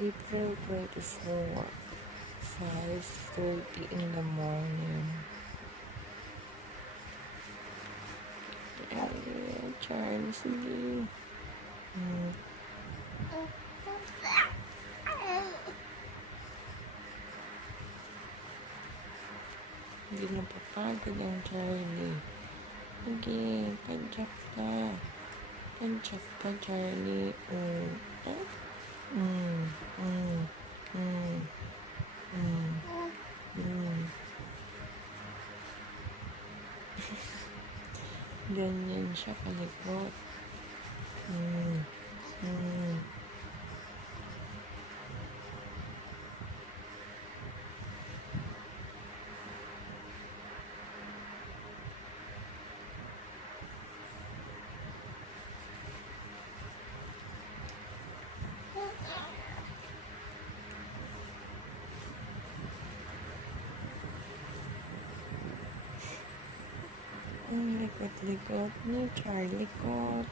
April 24, 5:30 in the morning. Ay, Charles Lee. Hindi na papagod ang Charlie. Sige, padyak ka. Padyak ka, Charlie. Ganyan siya kalikot. Ang likot-likot ni Charlie ko.